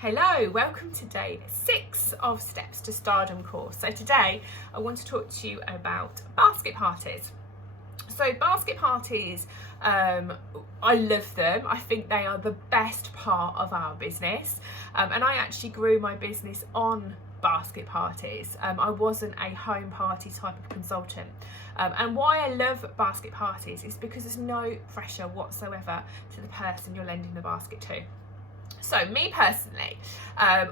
Hello, welcome to day 6 of Steps to Stardom course. So today I want to talk to you about basket parties. So basket parties, I love them. I think they are the best part of our business, and I actually grew my business on basket parties. I wasn't a home party type of consultant, and why I love basket parties is because there's no pressure whatsoever to the person you're lending the basket to. So me personally,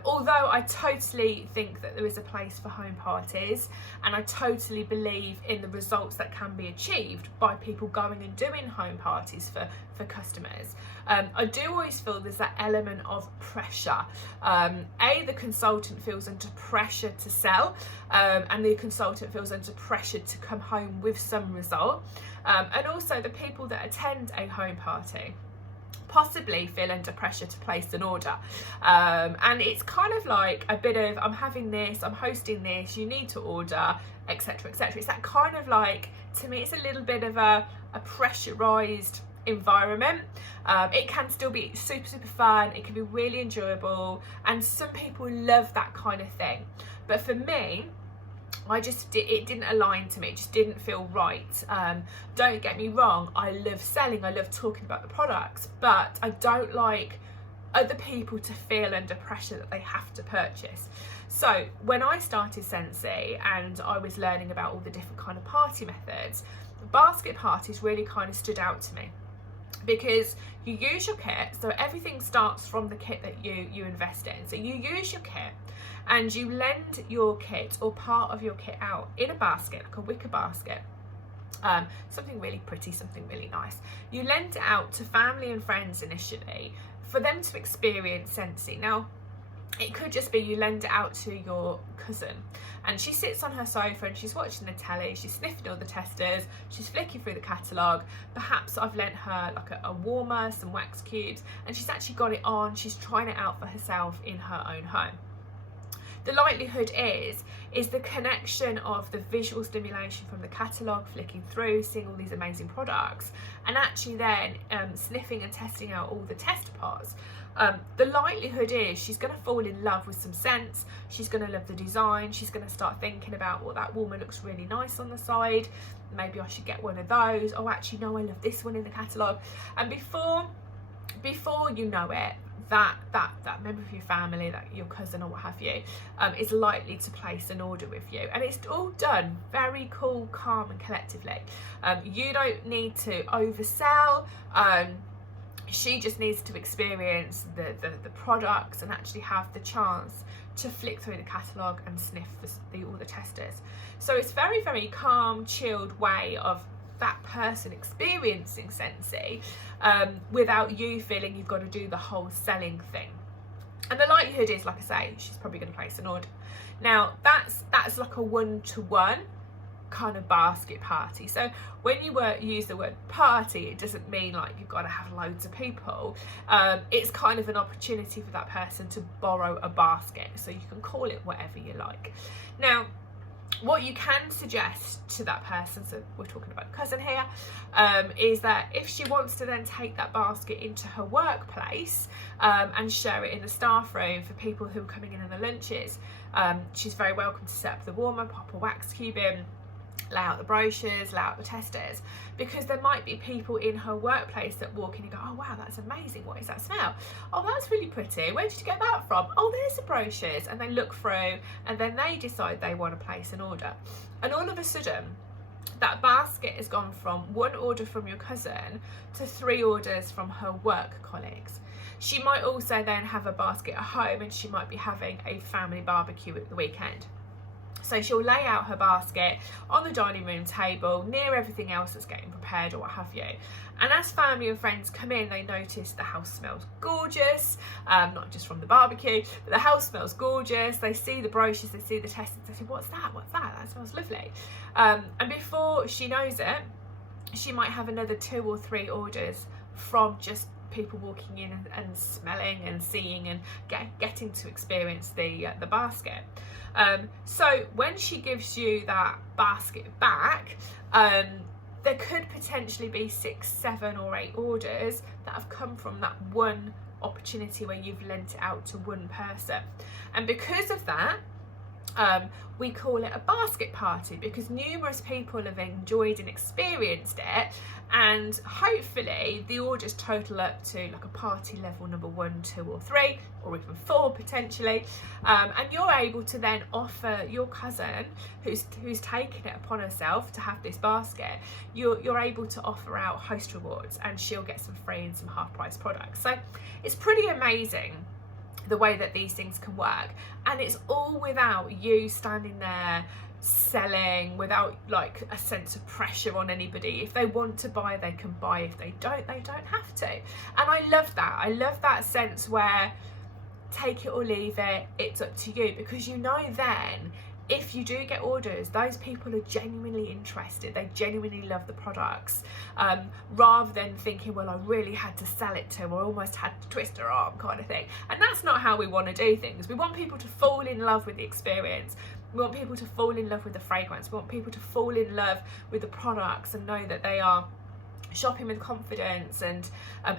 although I totally think that there is a place for home parties, and I totally believe in the results that can be achieved by people going and doing home parties for customers, I do always feel there's that element of pressure. The consultant feels under pressure to sell, and the consultant feels under pressure to come home with some result, and also the people that attend a home party possibly feel under pressure to place an order, and it's kind of like a bit of I'm having this, I'm hosting this, you need to order, etc, etc. It's that kind of like, to me it's a little bit of a pressurized environment. It can still be super fun, it can be really enjoyable, and some people love that kind of thing, but for me it didn't align to me. It just didn't feel right. Don't get me wrong, I love selling, I love talking about the products, but I don't like other people to feel under pressure that they have to purchase. So when I started Scentsy and I was learning about all the different kind of party methods, basket parties really kind of stood out to me, because you use your kit. So everything starts from the kit that you invest in. So you use your kit and you lend your kit or part of your kit out in a basket, like a wicker basket, something really pretty, something really nice. You lend it out to family and friends initially for them to experience Scentsy. Now it could just be you lend it out to your cousin and she sits on her sofa and she's watching the telly, she's sniffing all the testers, she's flicking through the catalogue. Perhaps I've lent her like a warmer, some wax cubes, and she's actually got it on, she's trying it out for herself in her own home. The likelihood is the connection of the visual stimulation from the catalogue, flicking through, seeing all these amazing products, and actually then sniffing and testing out all the test pots. The likelihood is she's going to fall in love with some scents, she's going to love the design, she's going to start thinking about, well, that warmer looks really nice on the side, maybe I should get one of those. Oh, actually no, I love this one in the catalogue. And before you know it, that member of your family, that your cousin or what have you, is likely to place an order with you, and it's all done very cool, calm and collectively. You don't need to oversell. She just needs to experience the products and actually have the chance to flick through the catalogue and sniff all the testers. So it's very calm, chilled way of that person experiencing Scentsy, without you feeling you've got to do the whole selling thing. And the likelihood is, like I say, she's probably going to place an order. Now that's like a one-to-one kind of basket party. So when you use the word party, it doesn't mean like you've got to have loads of people. It's kind of an opportunity for that person to borrow a basket, so you can call it whatever you like. Now what you can suggest to that person, so we're talking about cousin here, is that if she wants to then take that basket into her workplace and share it in the staff room for people who are coming in the lunches, she's very welcome to set up the warmer, pop a wax cube in, lay out the brochures, lay out the testers, because there might be people in her workplace that walk in and go, oh wow, that's amazing, what is that smell? Oh, that's really pretty, where did you get that from? Oh, there's the brochures. And they look through and then they decide they want to place an order, and all of a sudden that basket has gone from one order from your cousin to 3 orders from her work colleagues. She might also then have a basket at home, and she might be having a family barbecue at the weekend. So she'll lay out her basket on the dining room table near everything else that's getting prepared or what have you. And as family and friends come in, they notice the house smells gorgeous, not just from the barbecue, but the house smells gorgeous. They see the brochures, they see the testers, they say, what's that? That smells lovely. And before she knows it, she might have another 2 or 3 orders from just people walking in and smelling and seeing and getting to experience the basket. So when she gives you that basket back, there could potentially be 6, 7 or 8 orders that have come from that one opportunity where you've lent it out to one person. And because of that, we call it a basket party, because numerous people have enjoyed and experienced it, and hopefully the orders total up to like a party level number 1, 2 or 3 or even 4 potentially, and you're able to then offer your cousin who's taken it upon herself to have this basket, you're able to offer out host rewards, and she'll get some free and some half price products. So it's pretty amazing the way that these things can work, and it's all without you standing there selling, without like a sense of pressure on anybody. If they want to buy, they can buy. If they don't have to. And I love that sense where take it or leave it, it's up to you, because you know then if you do get orders, those people are genuinely interested, they genuinely love the products, rather than thinking, well, I really had to sell it to her, or almost had to twist her arm kind of thing. And that's not how we want to do things. We want people to fall in love with the experience. We want people to fall in love with the fragrance. We want people to fall in love with the products and know that they are shopping with confidence, and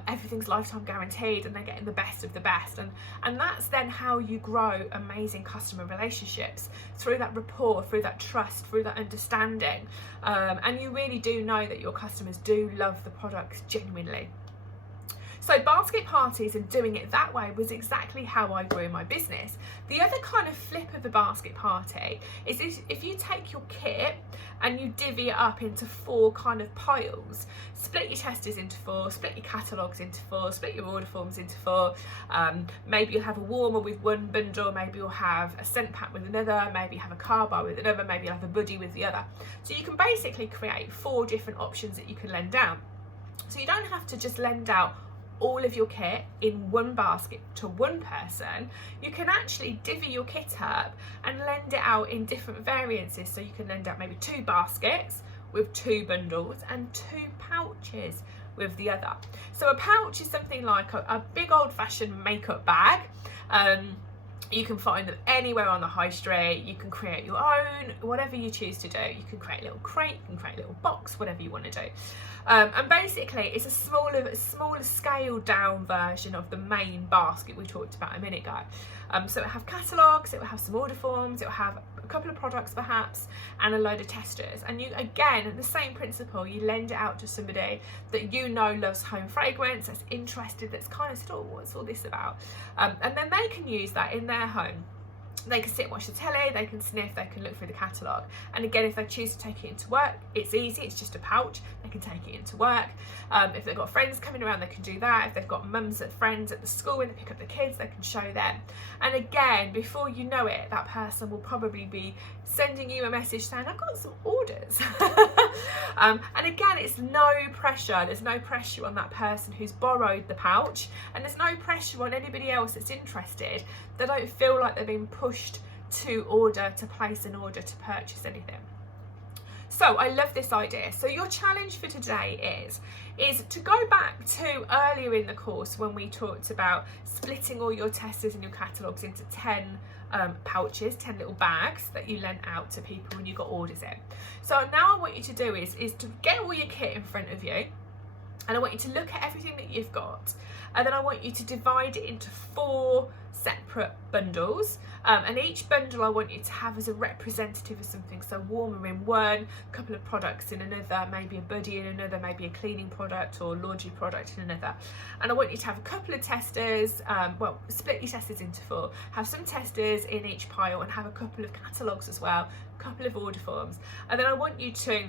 everything's lifetime guaranteed, and they're getting the best of the best, and that's then how you grow amazing customer relationships, through that rapport, through that trust, through that understanding, and you really do know that your customers do love the products genuinely. So basket parties and doing it that way was exactly how I grew my business. The other kind of flip of a basket party is if you take your kit and you divvy it up into 4 kind of piles, split your testers into 4, split your catalogues into 4, split your order forms into 4, maybe you'll have a warmer with one bundle, maybe you'll have a scent pack with another, maybe you have a car bar with another, maybe you'll have a budgie with the other. So you can basically create 4 different options that you can lend out. So you don't have to just lend out all of your kit in one basket to one person. You can actually divvy your kit up and lend it out in different variances. So you can lend out maybe 2 baskets with 2 bundles and 2 pouches with the other. So a pouch is something like a big old-fashioned makeup bag. You can find them anywhere on the high street. You can create your own, whatever you choose to do. You can create a little crate, you can create a little box, whatever you want to do. And basically it's a smaller scaled down version of the main basket we talked about a minute ago. So it will have catalogues, it will have some order forms, it will have a couple of products perhaps, and a load of testers. And you, again, the same principle, you lend it out to somebody that you know loves home fragrance, that's interested, that's kind of said, oh, what's all this about? And then they can use that in their home. They can sit and watch the telly, they can sniff, they can look through the catalogue. And again, if they choose to take it into work, it's easy, it's just a pouch, they can take it into work. If they've got friends coming around, they can do that. If they've got mums and friends at the school when they pick up the kids, they can show them. And again, before you know it, that person will probably be sending you a message saying, I've got some orders. And again, it's no pressure. There's no pressure on that person who's borrowed the pouch, and there's no pressure on anybody else that's interested. They don't feel like they're being pushed to place an order, to purchase anything. So I love this idea. So your challenge for today is to go back to earlier in the course when we talked about splitting all your testers and your catalogues into 10 pouches, 10 little bags that you lent out to people when you got orders in. So now I want you to do is to get all your kit in front of you, and I want you to look at everything that you've got, and then I want you to divide it into 4 separate bundles, and each bundle I want you to have as a representative of something. So warmer in one, a couple of products in another, maybe a budgie in another, maybe a cleaning product or laundry product in another. And I want you to have a couple of testers, well, split your testers into 4, have some testers in each pile, and have a couple of catalogues as well, a couple of order forms. And then I want you to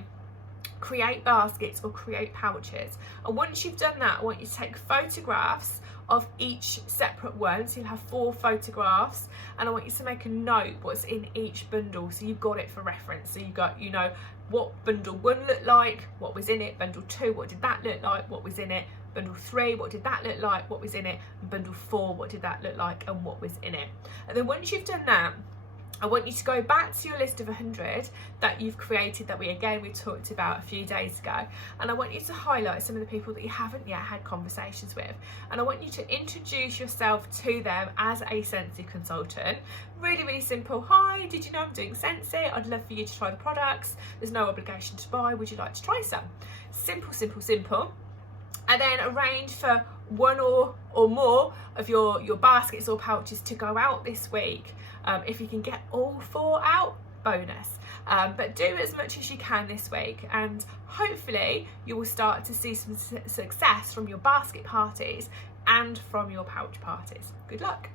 create baskets or create pouches. And once you've done that, I want you to take photographs of each separate one. So you'll have 4 photographs, and I want you to make a note what's in each bundle, so you've got it for reference. So you know what bundle 1 looked like, what was in it, bundle 2, what did that look like, what was in it, bundle 3, what did that look like, what was in it, and bundle 4, what did that look like and what was in it. And then once you've done that, I want you to go back to your list of 100 that you've created, that we talked about a few days ago, and I want you to highlight some of the people that you haven't yet had conversations with, and I want you to introduce yourself to them as a Scentsy consultant. Really, really simple. Hi, did you know I'm doing Scentsy? I'd love for you to try the products. There's no obligation to buy. Would you like to try some? Simple, simple, simple. And then arrange for one or more of your baskets or pouches to go out this week. If you can get all 4 out, bonus. But do as much as you can this week, and hopefully you will start to see some success from your basket parties and from your pouch parties. Good luck.